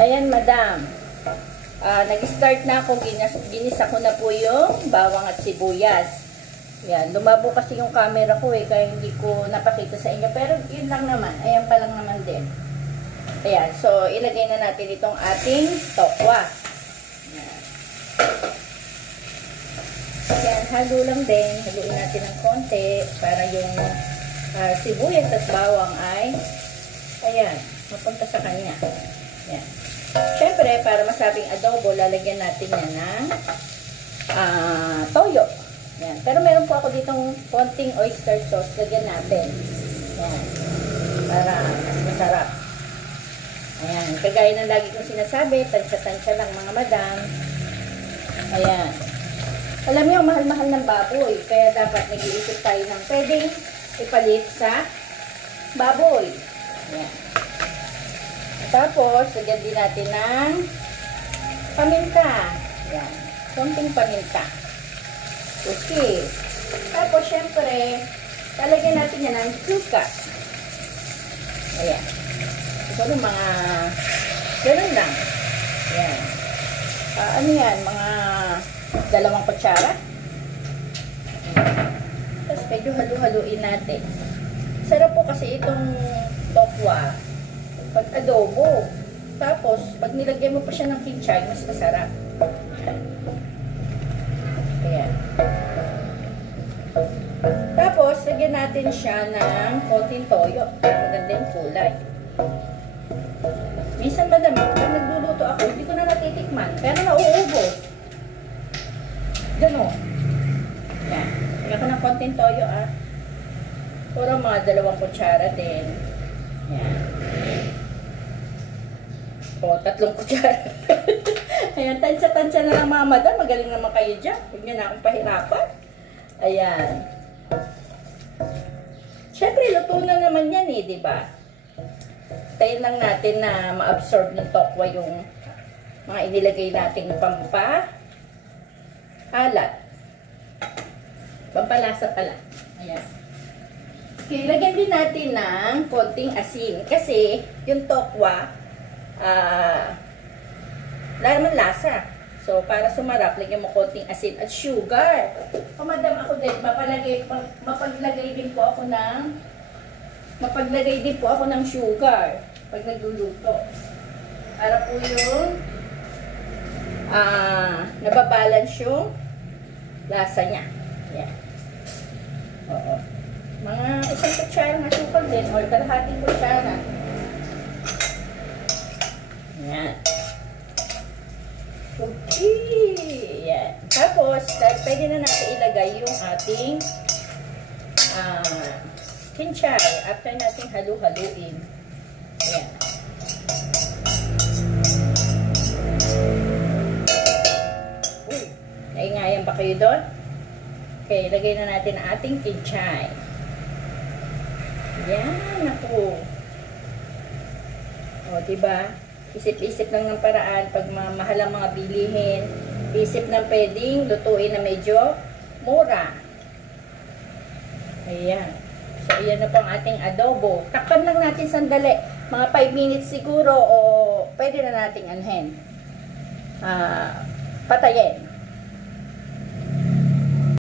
Ayan, madam. Nag-start na ako. Ginisa ko na po yung bawang at sibuyas. Ayan, lumabo kasi yung camera ko kaya hindi ko napakita sa inyo. Pero yun lang naman. Ayan pa lang naman din. Ayan, so ilagay na natin itong ating tokwa. Ayan. Ayan, halo lang din. Haluin natin ng konti para yung sibuyas at bawang ay ayan, mapunta sa kanya. Ayan. Siyempre, para masabing adobo, lalagyan natin yan ng toyo. Ayan. Pero meron po ako ditong konting oyster sauce. Lagyan natin. Ayan. Para mas masarap. Ayan. Kagaya ng lagi kong sinasabi, tansya-tansya lang mga madam. Ayan. Alam niyo, mahal-mahal ng baboy. Kaya dapat nag-iisip tayo ng pwedeng ipalit sa baboy. Ayan. Tapos, lagyan din natin ng paminta. Ayan. Konting paminta. Okay. Tapos, syempre, lalagyan natin yan ng suka. Ayan. Siguro mga ganun lang. Ayan. Ano yan? Mga 2 kutsara. Tapos, medyo halu-haluin natin. Sarap po kasi itong tokwa pag adobo. Tapos, pag nilagyan mo pa siya ng kinchay, mas masarap. Ayan. Tapos, lagyan natin siya ng konting toyo. Maganda yung kulay. Minsan madam, pag nagluluto ako, hindi ko na natitikman. Pero nauubos. Gano'n. Ayan. Lagyan ko ng konting toyo Puro mga 2 kutsara din. Ayan. O, 3 kutsara. Ayan, tansya-tansya na lang mga madam. Magaling naman kayo dyan. Huwag nyo na akong pahirapan. Ayan. Siyempre, luto na naman yan diba? Tayo lang natin na ma-absorb ng tokwa yung mga inilagay nating pampaalat. Pampalasa pala. Ayan. Okay, lagyan din natin ng konting asin. Kasi, yung tokwa, wala naman lasa. So, para sumarap, lagyan mo konting asin at sugar. Madam, ako din, mapaglagay din po ako ng sugar pag nagluluto. Para po yung nababalance yung lasa niya. Yan. Oo. Mga 1 kutsara ng asukal din or kalahating kutsara. Yan. Okay. Yan. Tapos, pwede na natin ilagay yung ating kinchay after natin halu-haluin. Yan. Uy, naingayan ba kayo doon? Okay, lagay na natin ang ating kinchay. Yan, ako. O, diba? Isip-isip lang ng paraan pag mahal ang mga bilihin. Isip ng pwedeng lutuin na medyo mura. Ayan. So, ayan na po ang ating adobo. Takpan lang natin sandali. Mga 5 minutes siguro o pwede na nating anhin. Patayin.